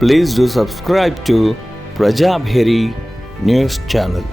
Please do subscribe to Prajabheri News Channel.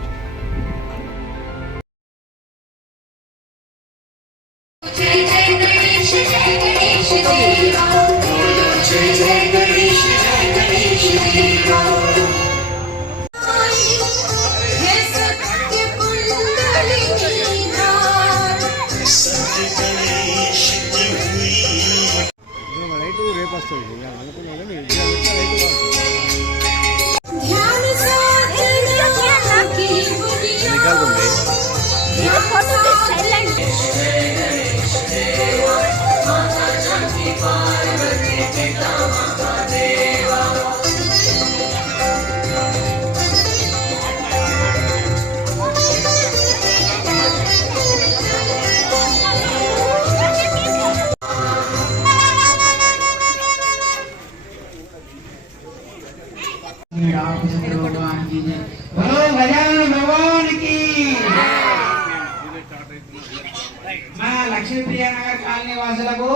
Lakshmipriyanagar colony వాసులకు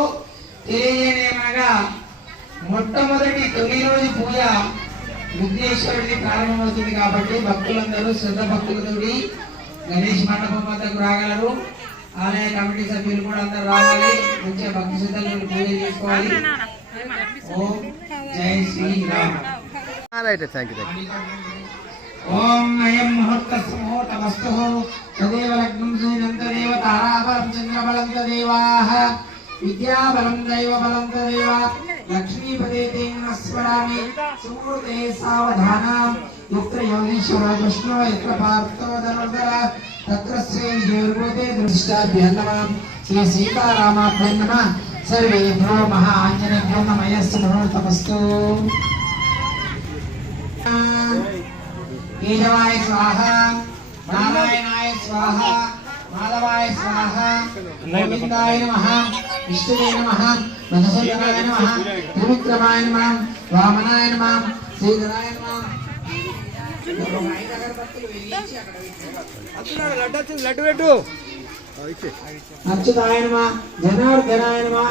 తెలియజేయమనగా మొట్టమొదటి తొలి రోజు పూజ విఘ్నేశ్వరుడికి ప్రారంభమవుతుంది కాబట్టి భక్తులందరూ శ్రద్ధ భక్తులతోటి గణేష్ మండపం వద్దకు రాగలరు. ఆలయ కమిటీ సభ్యులు కూడా అందరూ రావాలి. మంచిగా భక్తి శ్రద్ధలు పూజ చేసుకోవాలి. ఓం జై శ్రీరామ్. ఓం అయం ముహూర్తస్సు ముహూర్తమస్తు తదేవ లగ్నం శ్రీనంతదేవ తారాబలం చంద్రబలం తదేవాః విద్యాబలం దైవబలం తదేవ లక్ష్మీపదే తేన సుమూర్తే సావధానం యత్ర యోగీశ్వర కృష్ణో యత్ర పార్థో ధనుర్ధర తత్ర శ్రీ విజయోర్భూతే దృష్టాభ్యో నమః శ్రీ సీతారామాభ్యో నమః సర్వేభ్యో మహా ఆంజనేయభ్యో నమః యస్సు ముహూర్తమస్తు. కేశవాయ స్వాహ, నారాయణాయ స్వాహ, మాధవాయ స్వాహ, గోవిందాయ నమః, విష్ణువే నమః, మధుసూదనాయ నమః, త్రివిక్రమాయ నమః, వామనాయ నమః, శ్రీధరాయ నమః. అచ్యుతాయ నమః, జనార్దనాయ నమః.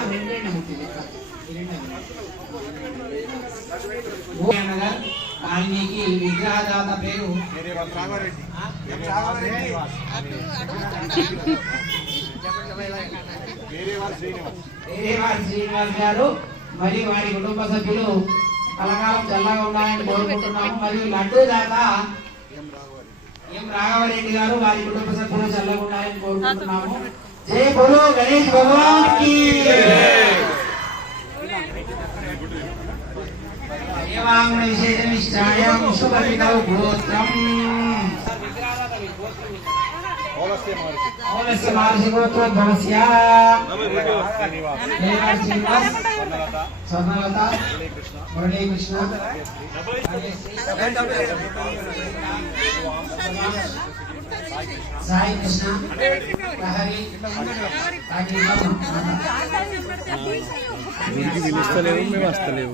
కాలనీకి విగ్రహదాత పేరు శ్రీనివాస్ గారు మరియు వారి కుటుంబ సభ్యులు కలకాలం చల్లగా ఉండాలని కోరుకుంటున్నాము. మరియు లడ్డూ దాత ఎం రాఘవరెడ్డి గారు వారి కుటుంబ సభ్యులు చల్లగా ఉండాలని కోరుకుంటున్నాము. జై బోలో గణేష్ భగవాన్ కి. విశేషమిష్టాయాం శుభవిధౌ గోత్రం ఓలస్య మహర్షి గోత్రోద్భవస్య శ్రీనివాస్ స్వర్ణలత మురళీకృష్ణ సాయి కృష్ణ ప్రహరి పిలుస్తలేవు, మేము వస్తలేవు.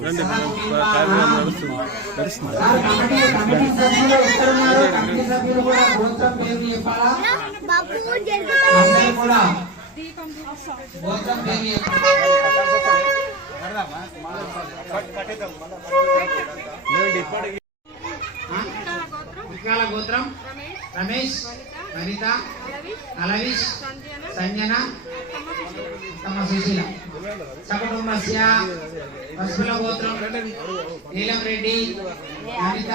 గోత్రం రమేష్, వనిత, అలవిష్, సంజన, తమ సుశీల. సకుటుంబస్య పశువుల గోత్రం నీలం రెడ్డి, అనిత,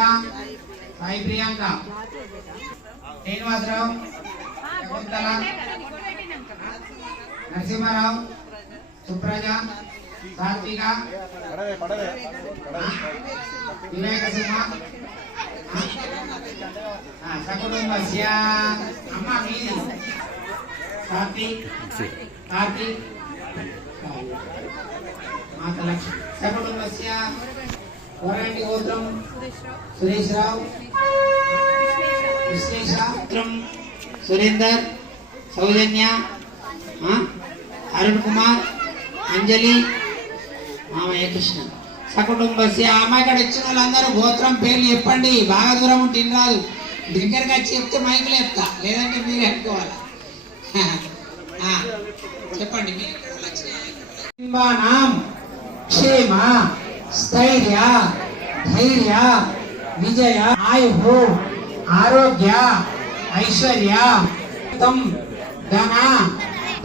సాయి ప్రియాంక, శ్రీనివాసరావు, శకుంతల, నరసింహారావు, సుప్రజ, సాత్విక, వివేక సింహ. సకుటుంబస్య అమ్మ మీది కార్తీక్, మాత లక్ష్మి. సకుటుంబస్య వరంటి గోత్రం సురేష్ రావు, విశ్లేష, సురేందర్, సౌజన్య, అరుణ్ కుమార్, అంజలి, మామయ్య కృష్ణ. సకుటుంబస్య అమ్మాయి ఇక్కడ ఇచ్చిన వాళ్ళందరూ గోత్రం పేర్లు చెప్పండి. బాగా దూరం ఉంటే రాదు, దగ్గరకు వచ్చి చెప్తే మైకులు చెప్తా, లేదంటే మీరు అనుకోవాలి. చెప్పండి. క్షేమ, స్థైర్య, ధైర్య విజయ ఆయు ఆరోగ్య ఐశ్వర్య ధన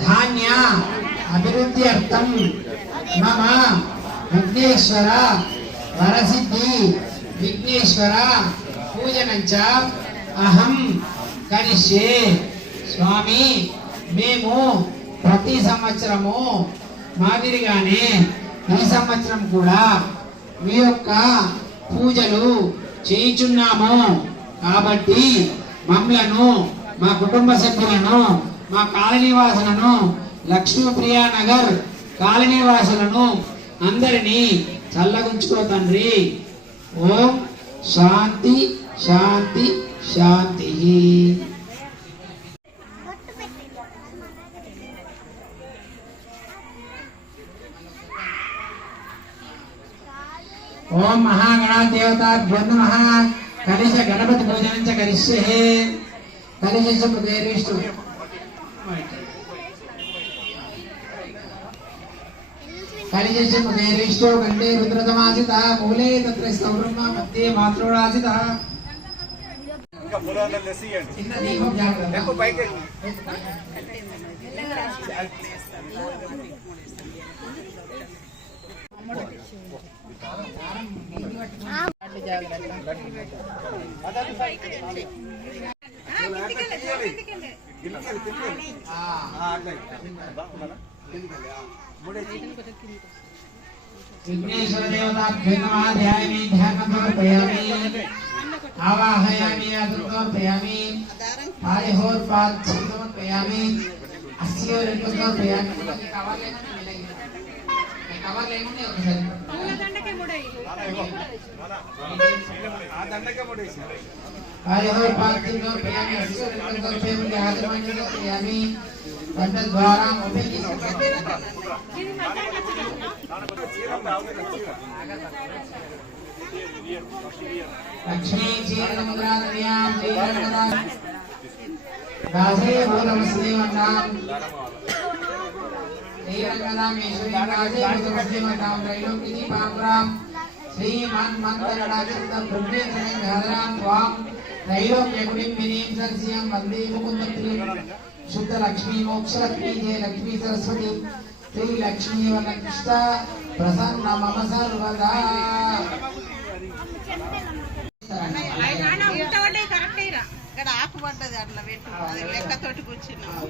ధాన్య అభివృద్ధి అర్థం మమ విఘ్నేశ్వర వరసిద్ధి విఘ్నేశ్వర పూజనంచ అహం కరిష్యే. స్వామి, మేము ప్రతి సంవత్సరము మాదిరిగానే ఈ సంవత్సరం కూడా మీ యొక్క పూజలు చేయుచున్నాము. కాబట్టి మమ్మలను, మా కుటుంబ సభ్యులను, మా కాలనీవాసులను, లక్ష్మీప్రియా నగర్ కాలనీవాసులను అందరినీ చల్లగుంచుకో తండ్రి. ఓం శాంతి శాంతి శాంతి. ఓం మహాగణాదేవతాభ్యో నమః. కలిశ గణపతి పూజనం చ కరిష్యే. కలిశ ముఖేరిష్టు కలిశ ముఖేరిష్టు కంఠే రుద్రతమాసిత మూలే తత్ర స్థౌబ్రహ్మ మధ్యే మాతృడాసిత. చిన్న దీపం జాగ్రత్త. విఘ్నేశ్వర దేవతాభ్యో నమః. ధ్యాయామి ధ్యానం సమర్పయామి. ఆవాహయామి సమర్పయామి. పారిహోర్పాద్ సమర్పయామి. అస్యోర్పద్ సమర్పయామి. కవర్ లేకుంటే ఒకసారి లక్ష్మీ క్షీరముద్రాదర్యాం రాజే భూతమస్దేవతాం శ్రీమాన్ మంత్రడాక్షం బ్రహ్మేంద్రం త్వాం त्रैलोक्यकुटिम्बिनीं सरस्यां वन्दे मुकुन्दप्रियं शुद्धलक्ष्मी मोक्षलक्ष्मी जय लक्ष्मी सरस्वती श्रीलक्ष्मी वरकृष्ण प्रसन्न मम सर्वदा. ఇక్కడ ఆకు పడ్డది అట్లా పెట్టు, అది లెక్కతోటి కూర్చున్నాం.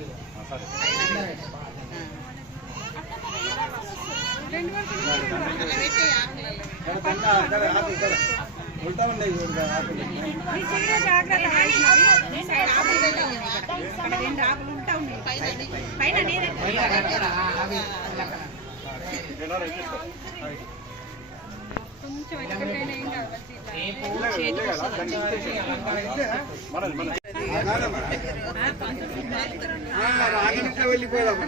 వెళ్ళిపోదాం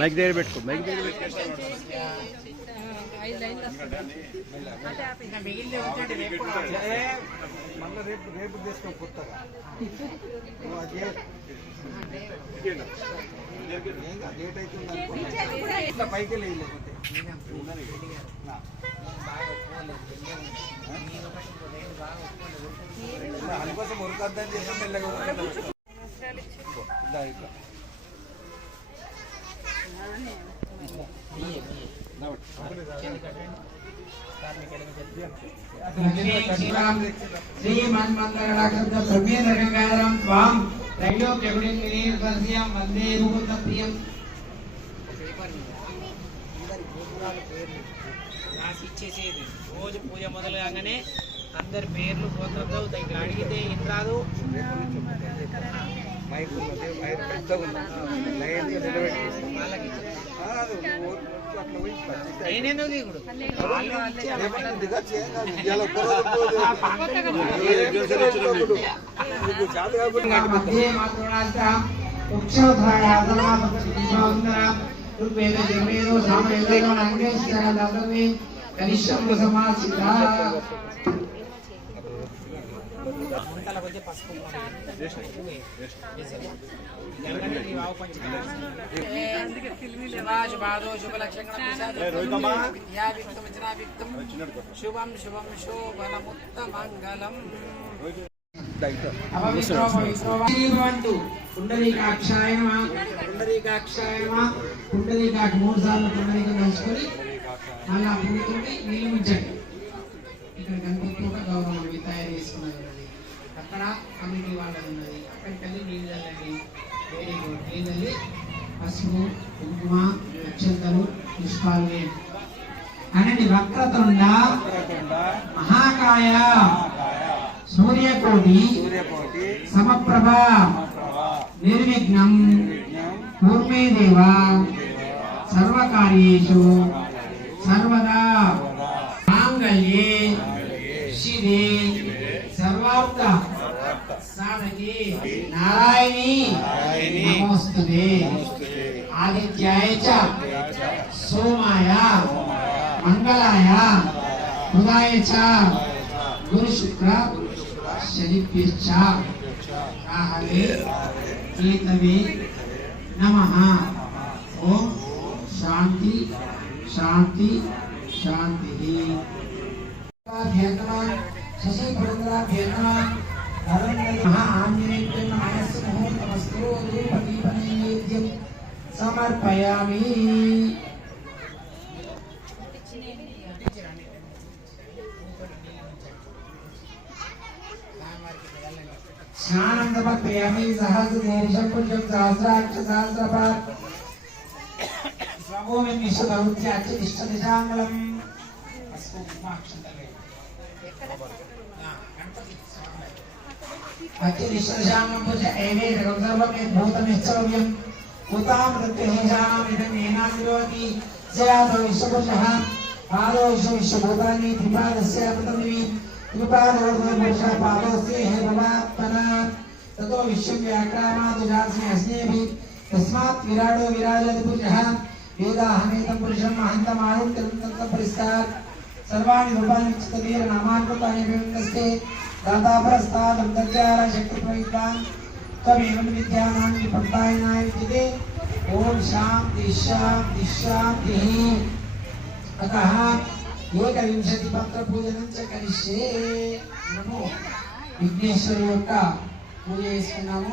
మైక్ దగ్గర పెట్టుకో, మైక్ దగ్గర మళ్ళీ రేపు తీసుకో కొత్తగా డేట్ అవుతుంది ఇట్లా పైకి లేకపోతే అందుకోసం ఉరకద్దని చేసి మెల్లగా ఇట్లా श्रीमान मंगलडाक्षं ब्रह्मेन्द्रगंगाधरं त्वां त्रैलोक्यकुटिम्बिनीं सरस्यां वन्दे मुकुन्दप्रियं. రాసి ఇచ్చేసేది రోజు పూజ మొదలు కాగానే అందరి పేర్లు పోతాం చదువుతాయి. ఇక్కడ అడిగితే ఏం రాదు. మైక్ ఉన్నది, వైర్ పెద్దగా ఉన్నది, లైన్ నిలబెట్టి అట్లా పోయి పచ్చిస్తే నేనెందుకు దిగుడు రేపటి దిగచ్చు, ఏం కాదు. ఇవాళ ఒక్క రోజు పోదు. నీకు చేత కాకుండా మధ్యే మాతృరాష్ట్ర ఋగ్వేద జర్వేదో సామవేదో నంగేశ్వరే కనిష్టం సమాసిద్ధ శుభం శుభం శోభనముత్తమంగళం పుండరీకాక్షాయ నమః పుండరీకాక్షాయ నమః పుండరీకాక్ష 3 సార్లు పుండరీకం తెలుసుకొని మళ్ళీ ఆ పూలతోటి నీళ్ళు ముంచండి. ఇక్కడ గణపతి ఒక గౌరవం అవి తయారు చేసుకున్నది ఉన్నది, అక్కడ కమిటీ వాళ్ళది ఉన్నది, అక్కడికి వెళ్ళి నీళ్ళు చల్లండి. Very good. నీళ్ళు చల్లి పసుపు కుంకుమ అక్షంతలు పుష్పాలు వేయండి. అనండి వక్రతుండ మహాకాయ సూర్యకోటి సమప్రభ నిర్విఘ్నం పూర్వే దేవ సర్వకార్యేషు సర్వదా మాంగళ్యే శివే సర్వార్థ సాధకే నారాయణీ నమోస్తుతే ఆదిత్యాయ చ సోమాయ మంగళాయ బుధాయ చ గురు శుక్ర శనిభ్యశ్చ రాహవే కేతవే నమః. ఓం శాంతి శాంతి శాంతి. శశి పురంద్రాభ్యో నమః. ఆంజనేయ నమః. ముహూర్తమస్తు. ధూపదీపనైవేద్యం సమర్పయామి. స్నానం సమర్పయామి. సహస్రశీర్షం పురుషం సహస్రాక్ష సహస్రపాత్ స్వభూమి విశ్వదౌత్యాచ్య తిష్టదిశాంగళం. అత్యదిష్టదిశాంగం పురుష ఏవేదకం సర్వం భూతమిశ్చవ్యం భూతామృత్యహేషాం ఇదం ఏనాదిరోతి జయాదో విశ్వపురుషః పాదో విశ్వభూతాని త్రిపాదస్య ప్రథమివి త్రిపాదోర్ధ్వపురుష పాదోస్య హే భవాత్మనా తతో విశ్వం వ్యాక్రామాతు జాస్మి అస్నేభి తస్మాత్ విరాడో విరాజతి పురుషః వేదాహమేతం పురుషం మహంతమారుణ్యం తత్పరిస్తాత్ సర్వాణి రూపాణి విచితవీర నామాన్కృతాని వివంతస్తే దాతాపరస్తాదం దర్జార శక్తిప్రయుక్తాన్ త్వమేవం విద్యానాం విపత్తాయనాయ విద్యతే. ఓం శాంతి శాంతి శాంతి. అతః ఏకవింశతి పత్ర పూజనం చ కరిష్యే. మనము విఘ్నేశ్వరుడు యొక్క పూజ చేసుకున్నాము.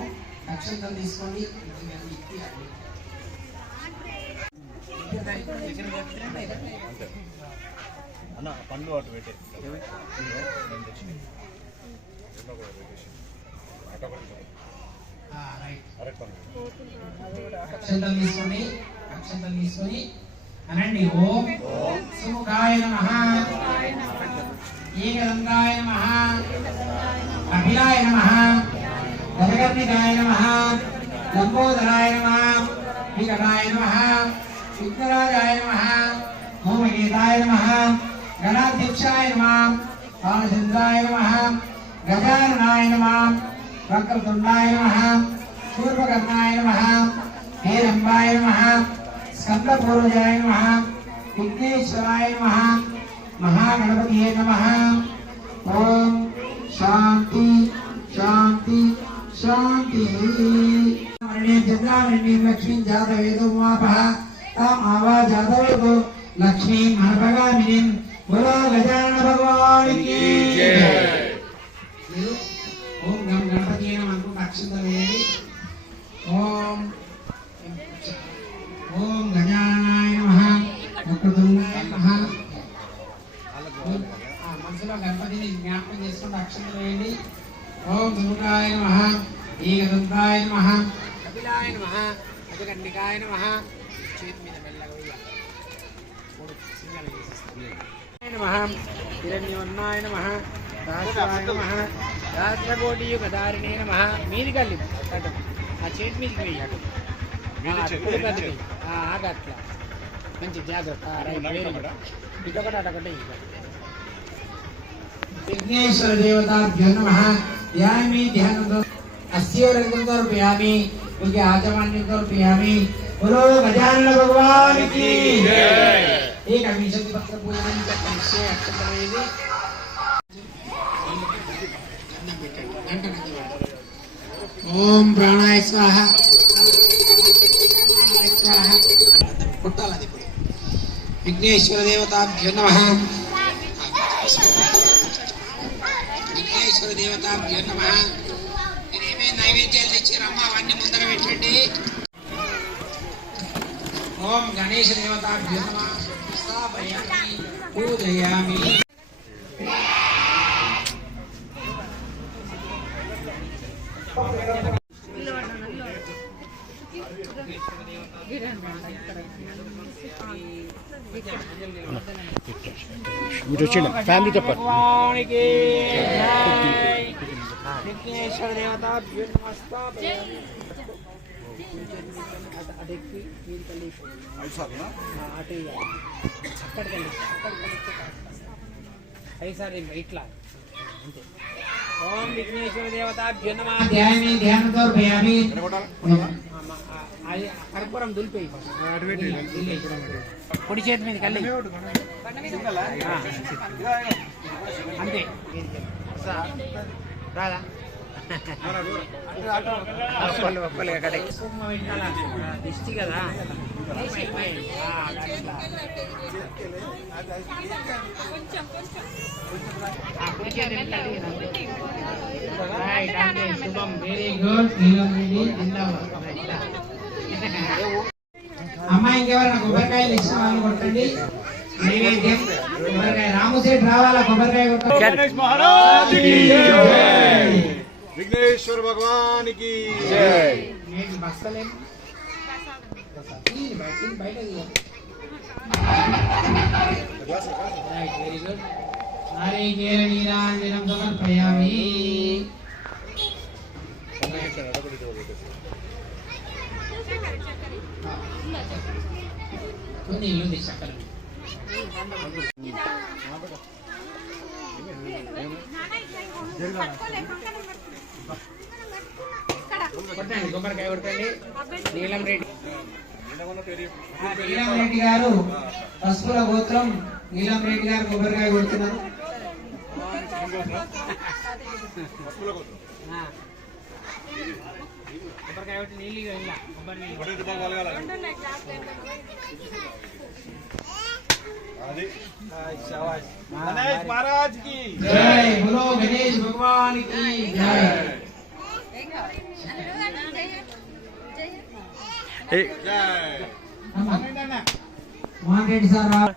అక్షంతలు తీసుకోండి. అన్న పండ్లు అటు పెట్టే అక్షంతలు తీసుకోండి. అక్షంతలు తీసుకొని అనండి. ఓం సుముఖాయ నమః, ఏకదంతాయ నమః, అఖిలాయ నమః, గజకర్ణికాయ నమః, లంబోదరాయ నమః, వికటాయ నమః, విఘ్నరాజాయ నమః, భూమగీతాయ నమః, గణాధ్యక్షాయ నమః, బాలచంద్రాయ నమః, గజాననాయ నమః, వక్రతుండాయ నమః, పూర్వకర్ణాయ నమః, హేరంబాయ నమః, స్కందపూర్వజాయ నమః, విఘ్నేశ్వరాయ నమః, మహాగణపతియే నమః. ఓం శాంతి శాంతి శాంతి. చంద్రామణ్యం లక్ష్మీం జాతవేదోమాపః తాం ఆవా జాతవేదో లక్ష్మీం హర్భగామినీం. బోలో గజానన భగవానికి జై. ఓం గం గణపతియే నమః అనుకుంటూ అక్షంతలు వేయండి. ఓం ఓం గజాననాయ నమః, వక్రతుండాయ నమః. మనసులో గణపతిని జ్ఞాపకం చేసుకుంటూ అక్షంతలు వేయండి. ఓం సుముఖాయ నమః, ఏకదంతాయ నమః, కపిలాయ నమః, గజకర్ణికాయ నమః. చేతి మీద మెల్లగా వేయాలి. నమః, హిరణ్యవర్ణాయ నమః, సహస్రాయ నమః, సహస్రకోటియుగధారిణే నమః. మీది కల్లి ఆ చేతి మీదకి వేయాలి. అట్లా మంచి జాగ్రత్త ఇదొకటి అటొకటి విఘ్నేశ్వర దేవతాభ్యో నమః ధ్యాయామి ధ్యానంతో अस्योरंगंतो रुपयामी उनके आचमन्यंतो रुपयामी बोलो गजानन भगवान की जय। एक अभिषेक पत्र पूजन का परिचय अक्षतरेगी ओम प्राणाय स्वाहा पुट्टालदि विघ्नेश्वर देवताभ्यो नमः विघ्नेश्वर देवताभ्यो नमः నైవేద్యాలు తెచ్చారమ్మా అవన్నీ ముందర పెట్టండి ఓం గణేశ దేవతాభ్యో నమః స్థాపయామి పూజయామి మీరు వచ్చిండ ఫ్యామిలీతో పాటు విఘ్నేశ్వర దేవతాభ్యో నమః ఇట్లా ఓం విఘ్నేశ్వర దేవతాభ్యో నమః ధ్యాయామి ధ్యానంతో భయామి కర్పూరం దులిపేయి పొడి చేతి మీద కళ్ళి అంతే రాదా దిష్టి కదా శుభం వెరీ గుడ్ అమ్మాయి ఇంకెవరైనా కొబ్బరికాయలు ఇచ్చిన వాళ్ళు కొట్టండి నైవేద్యం కొబ్బరికాయ రాముసేట్ రావాలా కొబ్బరికాయ కొట్టండి విఘ్నేశ్వర భగవాన్ కి జై బస్తలేం బయట వెరీ గుడ్ నారికేల నీరాంజనం సమర్పయామి కొన్ని ఇల్లు చక్కర కొట్టండి కొబ్బరికాయ కొట్టండి నీలం రెడ్డి గారు పసుపుల గోత్రం నీలం రెడ్డి గారు కొబ్బరికాయ కొడుతున్నారు కొబ్బరికాయ కొట్టి నీళ్ళు ఇలా కొబ్బరి गणेश महाराज की जय बोलो गणेश भगवान की जय मोहन रेड्डी साहब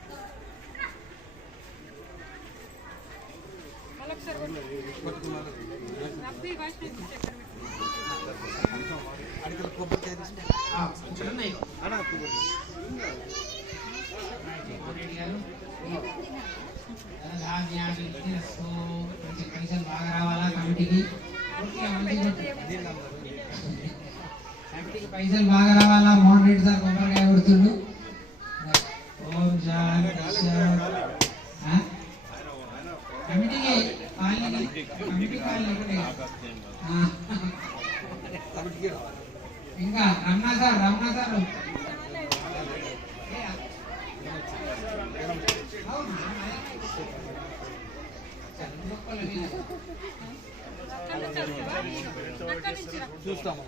పైసలు బాగా రావాలా కమిటీకి పైసలు బాగా రావాలా మోహన్ రెడ్డి సార్ కొబ్బరికాయ కొడుతుండు ఓం కమిటీకి ఇంకా రమణ సార్ చూస్తాము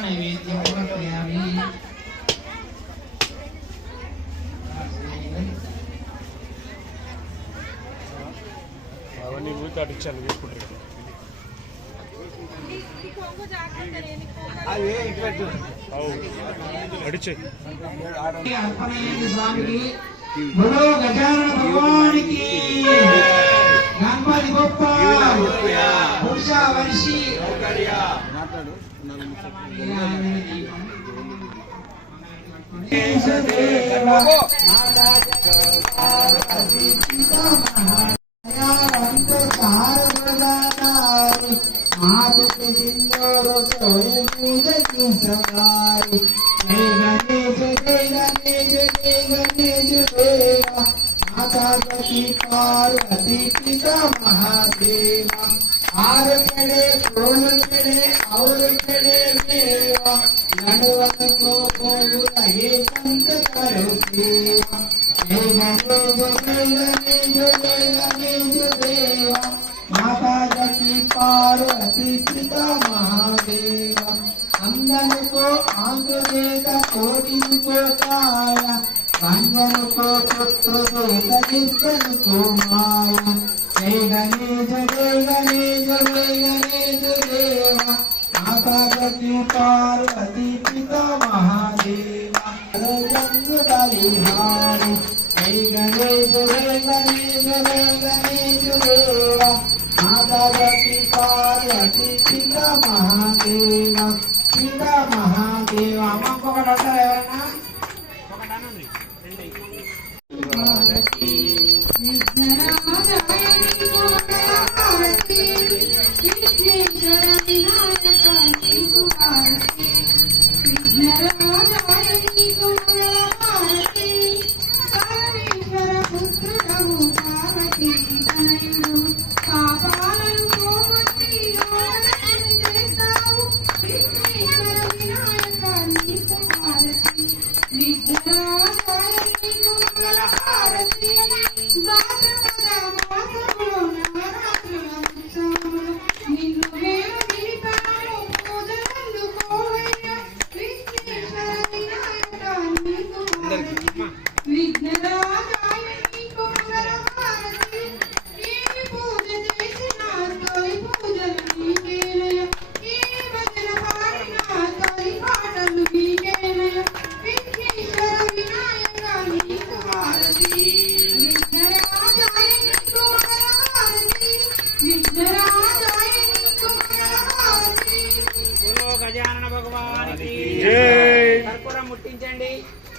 నైవేద్యం సమర్పయామి అవన్నీ ఊరి తాటిచ్చాను తీసుకుంటారు అడిచే स्वामी बोलो गजानन भगवान की గణపతి గొప్ప పురుష వర్షి మాట్లాడు पार्वती पिता महादेवा आर कड़े प्रोल कड़े और कड़े देवा नडवत को गोगुला हे संत करो सेवा हे गणेश देवा माता जकी पार्वती पिता महादेवा अंदन को आंग देता कोटि को काया कंगन को पुत्र देता जिसन को माया जय गणेश देवा माता जकी पार्वती पिता महादेवा जन्म बलिहारी जय गणेश देवा माता जकी पार्वती पिता महादेवा अम्मा ఎవరన్నా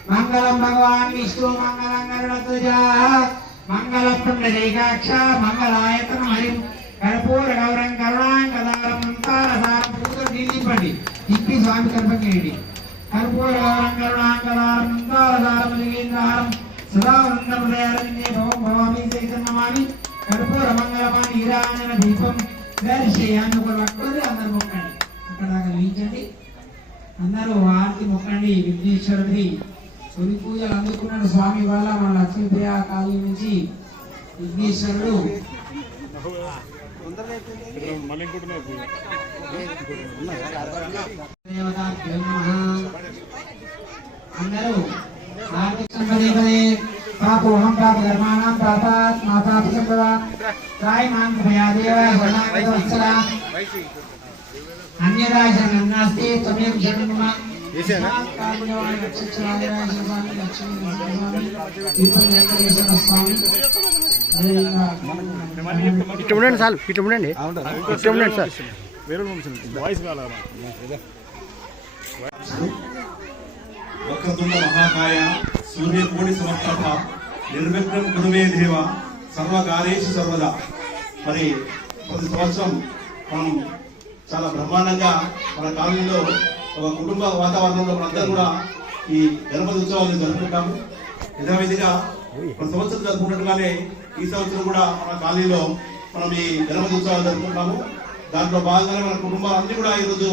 मंगलम भगवान विष्णु मंगलम गरुड़ध्वजा मंगलम पुंडरीकाक्ष मंगलायतन हरिम कर्पूर गौरं करुणांकदारं तारसारं पूत्र दिल्ली पंडी इप्पी स्वामी कर्पकेडी कर्पूर गौरं करुणांकदारं तारसारं लिंगेन्द्रहारं सदा वन्दनप्रदयारण्ये भवं भवामि चैतन्यमामि कर्पूर मंगलमानि हीरानन दीपं दर्शयामि पట్టుకొని అందరూ మొక్కండి అక్కడ దాకా లీచండి అందరూ ఆర్తి మొక్కండి విఘ్నేశ్వరుడి తొలి పూజలు అందుకున్నాడు స్వామి వాళ్ళ మన లక్ష్మీప్రియ కాళీ నుంచి విఘ్నేశ్వరుడు అందరూ పాపోహం పాప ధర్మాణం పాపాత్ మాపాప సంభవ త్రాయ మాం భయాదేవ శరణాగత వత్సల अन्यदा शरणं नास्ति त्वमेव शरणं मम कारुण्यवान् रक्षच्छलाय स्वामी लक्ष्मी स्वामी विपुलवेंकटेश्वर स्वामी ఇట్లా ఉండండి సార్ ఇట్లా ఉండండి ఇట్లా ఉండండి సార్ వాయిస్ వక్రతుండ మహాకాయ సూర్యకోటి సమప్రభ నిర్విఘ్నం కురుమే దేవ సర్వకార్యేషు సర్వదా. మరి ప్రతి సంవత్సరం మనం చాలా బ్రహ్మాండంగా మన కాలనీలో ఒక కుటుంబ వాతావరణంలో మనందరం కూడా ఈ గణపతి ఉత్సవాలు జరుపుకుంటాము. యథావిధిగా ప్రతి సంవత్సరం జరుపుకున్నట్టుగానే ఈ సంవత్సరం కూడా మన కాలనీలో మనం ఈ గణపతి ఉత్సవాలు జరుపుకుంటాము. దాంట్లో భాగంగానే మన కుటుంబాలన్నీ కూడా ఈరోజు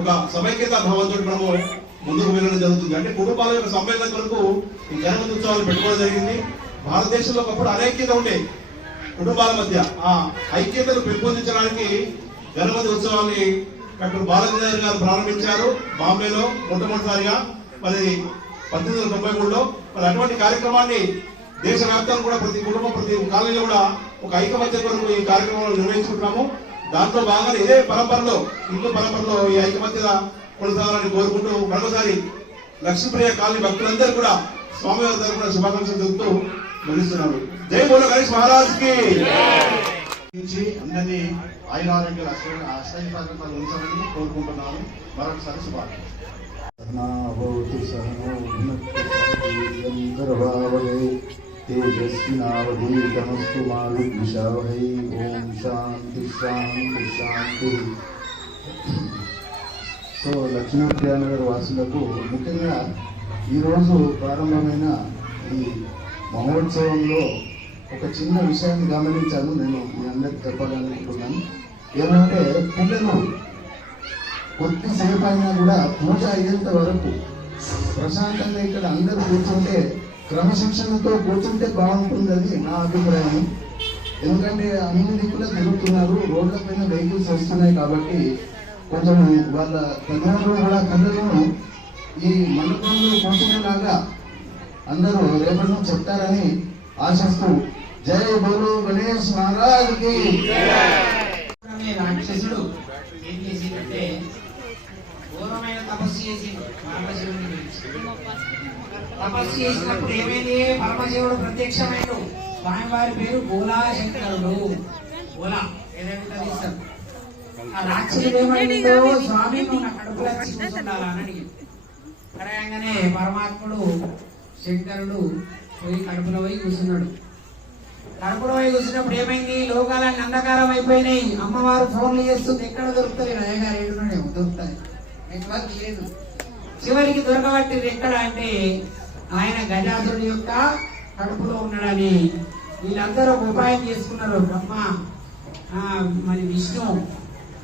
ఒక సమైక్యత భావంతో మనము ముందుకు వెళ్ళడం జరుగుతుంది. అంటే కుటుంబాల యొక్క సమ్మేళనం కొరకు ఈ గణపతి ఉత్సవాలు పెట్టుకోవడం జరిగింది. భారతదేశంలో ఒకప్పుడు అనైక్యత ఉండే కుటుంబాల మధ్య ఆ ఐక్యతను పెంపొందించడానికి గణపతి ఉత్సవాన్ని డాక్టర్ బాలగంగాధర్ గారు ప్రారంభించారు బాంబేలో మొట్టమొదటిసారిగా. మరి 1893లో మరి అటువంటి కార్యక్రమాన్ని దేశవ్యాప్తంగా కూడా ప్రతి కుటుంబం ప్రతి కాలనీలో కూడా ఒక ఐకమత్య కొరకు ఈ కార్యక్రమాలు నిర్వహించుకుంటున్నాము. దాంట్లో భాగంగా ఇదే పరంపరలో హిందూ పరంపరలో ఈ ఐకమత్యత కొనసాగాలని కోరుకుంటూ మరొకసారి లక్ష్మీప్రియ కాలనీ భక్తులందరూ కూడా స్వామివారి తరఫున శుభాకాంక్షలు తెలుపుతూ ముగిస్తున్నారు. జై బోలో గణేష్ మహారాజ్ కి. అందరినీ ఆయురారోగ్యాలు అష్టైశ్వర్యాలు ఉంచాలని కోరుకుంటున్నాను. మరొకసారి శుభాకాంక్షలు. తేజస్వినావధీతమస్తు మా విద్విషావహై. ఓం శాంతి శాంతి శాంతి. సో లక్ష్మీప్రియానగర్ వాసులకు ముఖ్యంగా ఈరోజు ప్రారంభమైన ఈ మహోత్సవంలో ఒక చిన్న విషయాన్ని గమనించాను. నేను మీ అందరికి చెప్పాలనుకుంటున్నాను. ఏమంటే పిల్లలు కొద్దిసేపు అయినా కూడా పూజ అయ్యేంత వరకు ప్రశాంతంగా ఇక్కడ అందరూ కూర్చుంటే, క్రమశిక్షణతో కూర్చుంటే బాగుంటుందని నా అభిప్రాయం. ఎందుకంటే అన్ని దిక్కులా తిరుగుతున్నారు, రోడ్ల పైన వెహికల్స్ వస్తున్నాయి కాబట్టి కొంచెం వాళ్ళ తల్లిదండ్రులు కూడా పిల్లలను ఈ మండపంలో కూర్చునేలాగా అందరూ రేపటి నుంచి చెప్తారని ఆశిస్తూ జై బోలో గణేష్ మహారాజ్ కి. రాక్షసుడు ఏం చేసిందంటే ఘోరమైన తపస్సు చేసి పరమశివుడిని గురించి తపస్సు చేసినప్పుడు ఏమైంది? పరమశివుడు ప్రత్యక్షమైన స్వామివారి పేరు గోలా శంకరుడు. గోలా ఏదైనా ఇస్తారు. ఆ రాక్షసుడు ఏమైందో స్వామి నా కడుపులో కూర్చుండాలా అని అడిగింది. అడగంగానే పరమాత్ముడు శంకరుడు పోయి కడుపులో పోయి కూర్చున్నాడు. కడుపులో పోయి కూర్చున్నప్పుడు ఏమైంది? లోకాలన్నీ అంధకారం అయిపోయినాయి. అమ్మవారు ఫోన్లు చేస్తుంది, ఎక్కడ దొరుకుతుంది? రాయగారు ఏడున్నాడేమో దొరుకుతుంది, నెట్వర్క్ లేదు. చివరికి దొరకబట్టి ఎక్కడ అంటే ఆయన గజాసురుడి యొక్క కడుపులో ఉన్నాడని వీళ్ళందరూ ఉపాయం చేసుకున్నారు. బ్రహ్మ, మరి విష్ణు,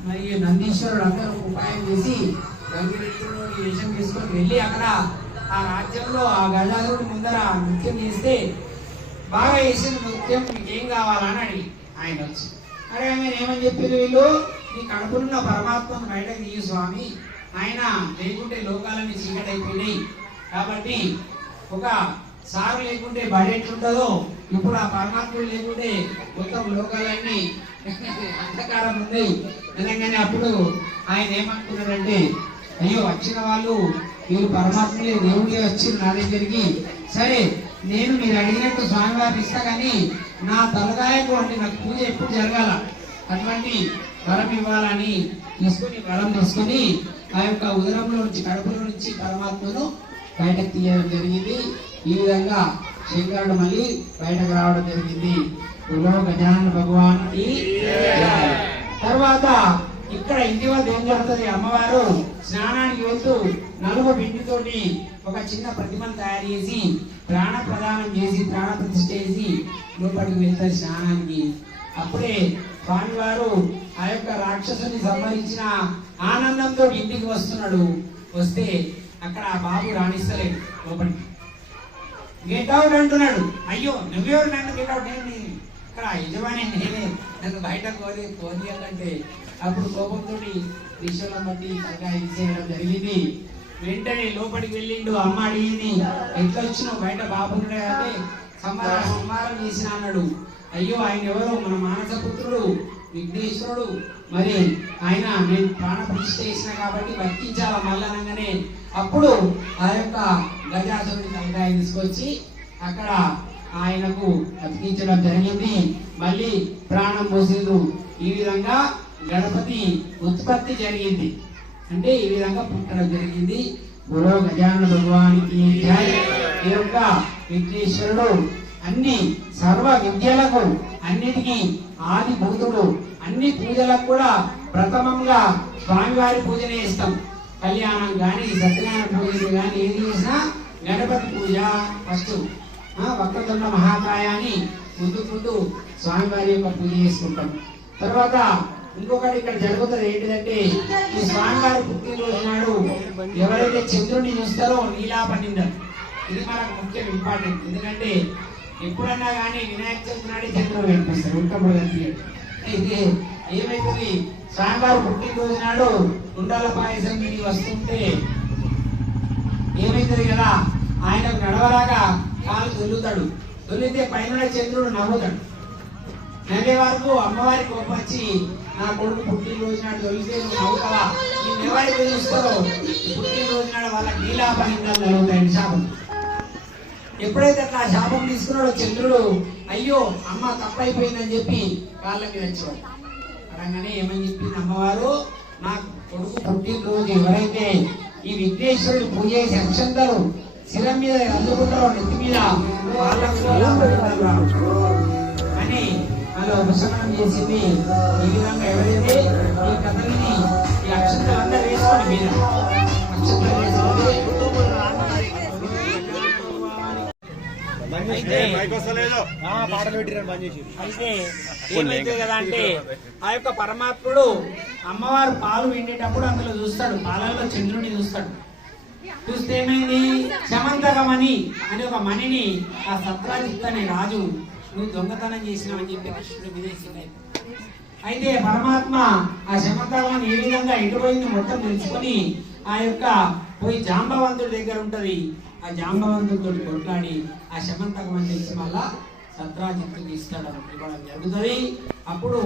మరియు నందీశ్వరుడు అందరూ ఉపాయం చేసి గంగిరెడ్డిలో వేషం తీసుకొని వెళ్ళి అక్కడ ఆ రాజ్యంలో ఆ గజాసురుడి ముందర నృత్యం చేస్తే బాగా వేసిన నృత్యం మీకేం కావాలని అడిగి ఆయన వచ్చి అడగ ఏమని చెప్పారు వీళ్ళు? నీ కడుపులున్న పరమాత్మను బయటకు తీయ స్వామి, ఆయన లేకుంటే లోకాలన్నీ చీకటైపోయినాయి కాబట్టి ఒక సారు లేకుంటే బడి ఎట్లుంటుందో ఇప్పుడు ఆ పరమాత్ముడు లేకుంటే మొత్తం లోకాలన్నీ అంధకారం ఉంది అనగానే అప్పుడు ఆయన ఏమనుకున్నాడంటే, అయ్యో వచ్చిన వాళ్ళు వీళ్ళు పరమాత్ములే దేవుడే వచ్చి నా దగ్గరికి, సరే నేను మీరు అడిగినట్టు స్వామివారిని ఇస్తా కానీ నా తలగాయకు అంటే నాకు పూజ ఎప్పుడు జరగాల, అటువంటి వరం ఇవ్వాలని తీసుకుని వరం తీసుకుని ఆ యొక్క ఉదరంలో నుంచి కడుపులో నుంచి పరమాత్మను బయటకు తీయడం జరిగింది. ఈ విధంగా శంకరుడు మళ్ళీ బయటకు రావడం జరిగింది. గజానన భగవానికి. తర్వాత ఇక్కడ ఇంటి వద్ద ఏం జరుగుతుంది? అమ్మవారు స్నానానికి వెళ్తూ నలుగు పిండితోటి ఒక చిన్న ప్రతిమను తయారు చేసి ప్రాణ ప్రదానం చేసి ప్రాణ ప్రతిష్ఠ చేసి లోపలికి వెళ్తారు స్నానానికి. అప్పుడే స్వామివారు ఆ యొక్క రాక్షసుని సంహరించిన ఆనందంతో ఇంటికి వస్తున్నాడు. వస్తే అక్కడ ఆ బాబు రాణిస్తలేడు, లోపలికి గెట్ అవుట్ అంటున్నాడు. అయ్యో నువ్వెవరు నన్ను గెట్ అవుట్? నేను ఇక్కడ యజమాని, నేనే, నన్ను బయటకు పోనీయాలంటే అప్పుడు కోపంతో విషయం బట్టి తలకాయ ఇచ్చేయడం జరిగింది. వెంటనే లోపలికి వెళ్ళిండు. అమ్మ అడిగింది, ఎట్లా వచ్చినావు? బయట బాబునుడే అంటే సంహారం చేసిన అన్నాడు. అయ్యో ఆయన ఎవరు? మన మానసపుత్రుడు విఘ్నేశ్వరుడు, మరి ఆయన నేను ప్రాణ ప్రతిష్ఠ చేసిన కాబట్టి బతికించాల మళ్ళనగానే అప్పుడు ఆ యొక్క గజాసురుడి తలకాయ తీసుకొచ్చి అక్కడ ఆయనకు బతికించడం జరిగింది. మళ్ళీ ప్రాణం పోసిండు. ఈ విధంగా గణపతి ఉత్పత్తి జరిగింది. అంటే ఈ విధంగా పుట్టడం జరిగింది. గురో గజానన భగవానికి జై. ఈ యొక్క విఘ్నేశ్వరుడు అన్ని సర్వ విద్యలకు అన్నిటికీ ఆది భూతుడు. అన్ని పూజలకు కూడా ప్రథమంగా స్వామివారి పూజనే ఇస్తాం. కళ్యాణం కానీ సత్యనారాయణ పూజలు కానీ ఏది చేసినా గణపతి పూజ ఫస్ట్. వక్రతుండ మహాకాయాన్ని ముందు స్వామివారి యొక్క పూజ చేసుకుంటాం. తర్వాత ఇంకొకటి ఇక్కడ జరుగుతుంది ఏంటిదంటే, ఈ స్వామివారి పుట్టినరోజు నాడు ఎవరైతే చంద్రుడిని చూస్తారో నీలాపనిందరు. ఇది మనకు ముఖ్యం, ఇంపార్టెంట్. ఎందుకంటే ఎప్పుడన్నా కానీ వినాయక చవితి నాడే చంద్రుడు కనిపిస్తారు, ఉల్కప్పుడు కనిపించాడు. అయితే ఏమైతుంది? స్వామివారి పుట్టినరోజు నాడు ఉండాల పాయసం తిని వస్తుంటే ఏమైతుంది కదా, ఆయనకు నడవరాగా కాలు దొల్లుతాడు. దొల్లితే పైన చంద్రుడు నవ్వుతాడు. నవ్వే వరకు అమ్మవారి కోపం వచ్చి, నా కొడుకు పుట్టినరోజు నాడు దొల్లితే నువ్వు నవ్వుతావా? నేను ఎవరైతే చూస్తారో పుట్టినరోజు నాడు వాళ్ళ నీలాపనిందాలు జరుగుతాయి, శాపం. ఎప్పుడైతే అట్లా శాపం తీసుకున్నాడో చంద్రుడు అయ్యో అమ్మ తప్పైపోయిందని చెప్పి కాళ్ళ మీద వచ్చాడు. అనగానే ఏమని చెప్పింది అమ్మవారు, నా కొడుకు పుట్టినరోజు ఎవరైతే ఈ విఘ్నేశ్వరుడు పూజ చేసి అక్షంతలు శిరం మీద అందుకుంటారో నెత్తి మీద వాళ్ళకు అని వాళ్ళు ఉపశమనం చేసింది. ఈ విధంగా ఎవరైతే ఈ కథని ఈ అక్షంతలు అందరూ వేసుకోండి మీద అక్షంతలు వేసుకోండి. అయితే ఏమైతే కదా అంటే ఆ యొక్క పరమాత్ముడు అమ్మవారు పాలు విండేటప్పుడు అందులో చూస్తాడు, పాలల్లో చంద్రుడిని చూస్తాడు. చూస్తే ఏమైంది, శమంతకమణి అనే ఒక మణిని ఆ సత్రాజిత్ అనే రాజు నువ్వు దొంగతనం చేసినావని చెప్పి కృష్ణుడు విదేశీ. అయితే పరమాత్మ ఆ శమంతకమణి ఏ విధంగా ఎటుపోయింది మొత్తం తెలుసుకొని ఆ యొక్క పోయి జాంబవంతుడి దగ్గర ఉంటది, ఆ జాంబవంతుడితో కొట్లాడి ఆ శమంతకమణి తెలిసి మళ్ళా సత్రాజిత్తుకి ఇస్తాడు, ఇవ్వడం జరుగుతుంది. అప్పుడు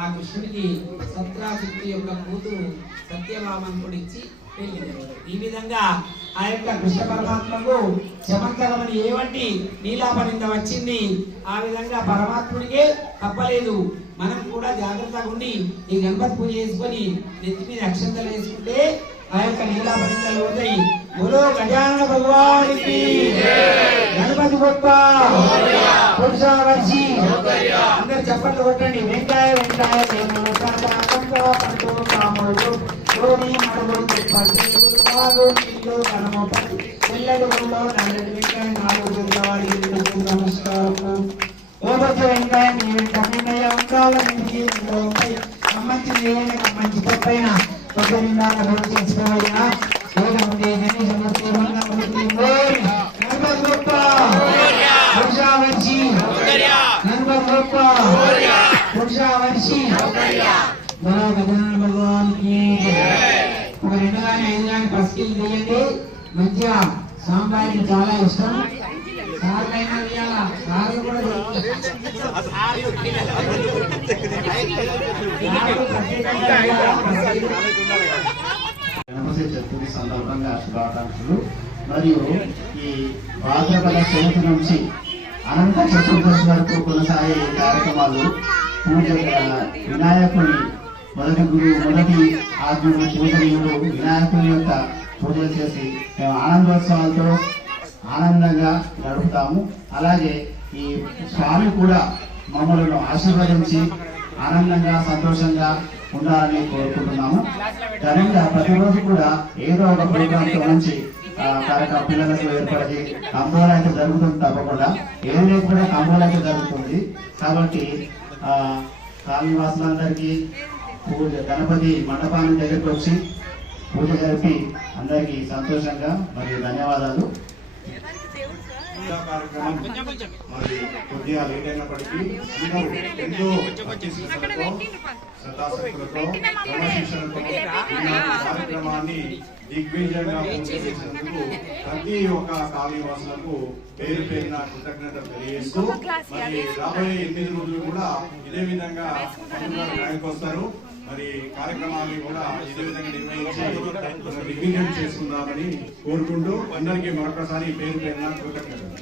ఆ కృష్ణుడికి సత్రాజిత్తు యొక్క కూతురు సత్యభామను కూడా ఇచ్చి పెళ్లి జరుగుతుంది. ఈ విధంగా ఆ యొక్క కృష్ణ పరమాత్మకు శమంతకమణి ఏ వంటి నీలాపనింద వచ్చింది, ఆ విధంగా పరమాత్ముడికే తప్పలేదు. మనం కూడా జాగ్రత్తగా ఉండి ఈ గణపతి పూజ చేసుకొని నెత్తి మీద అక్షంతలు వేసుకుంటే ఆ యొక్క నీలాపనిందలు పోతాయి. బోలో గజానన భగవానికి గణపతి గొప్ప పురుషావర్షి. అందరు చప్పట్లు కొట్టండి. వెంకాయ వెంకాయ తెల్లటి గుడిలో నల్లటి వెంకాయ 4 వాడి నమస్కారం. వెంకాయ మీ వెంకయ్య ఉండాలని మంచి మంచి తప్పైన చేసుకోవాలన్నా భగవాన్ కి ఒక 2 గాని 5 గాని పసికిలు తీయండి. మంచిగా సాంబారికి చాలా ఇష్టం. సార్లైనా తీయాలా, సార్లు కూడా గణపతి చతుర్థి సందర్భంగా శుభాకాంక్షలు. మరియు ఈ భాద్రపద చవితి నుంచి అనంత చతుర్దశి వరకు కొనసాగే కార్యక్రమాలు పూజ వినాయకుని మొదటి ఆజ్ఞుడు పూజనీయుడు వినాయకుని యొక్క పూజలు చేసి మేము ఆనందోత్సవాలతో ఆనందంగా గడుపుతాము. అలాగే ఈ స్వామి కూడా మమ్మల్ని ఆశీర్వదించి ఆనందంగా సంతోషంగా ఉండాలని కోరుకుంటున్నాము. ఘనంగా ప్రతిరోజు కూడా ఏదో ఒక ప్రోగ్రాంతో నుంచి కార్యక్రమం పిల్లలకు ఏర్పడి కంబోలు అయితే జరుగుతుంది. తప్పకుండా ఏం లేకుండా కంబోలు అయితే జరుగుతుంది. కాబట్టి కాలనీవాసులందరికీ పూజ గణపతి మండపాన్ని దగ్గరికి వచ్చి పూజ జరిపి అందరికీ సంతోషంగా మరియు ధన్యవాదాలు. కార్యక్రమం మరి కొద్దిగా లేట్ అయినప్పటికీ ఎంతో శ్రద్ధాశక్తులతో క్రమశిక్షణతో కార్యక్రమాన్ని దిగ్విజయంగా చేసినందుకు ప్రతి ఒక్క కాలనీవాసులకు పేరు పేరున కృతజ్ఞతలు తెలియజేస్తూ మరి రాబోయే 8 రోజులు కూడా ఇదే విధంగా బ్యాంకు వస్తారు. మరి కార్యక్రమాన్ని కూడా ఇదే విధంగా నిర్వహించి దిగ్విజయం చేసుకుందామని కోరుకుంటూ అందరికీ మరొకసారి పేరు పేరున కృతజ్ఞతలు.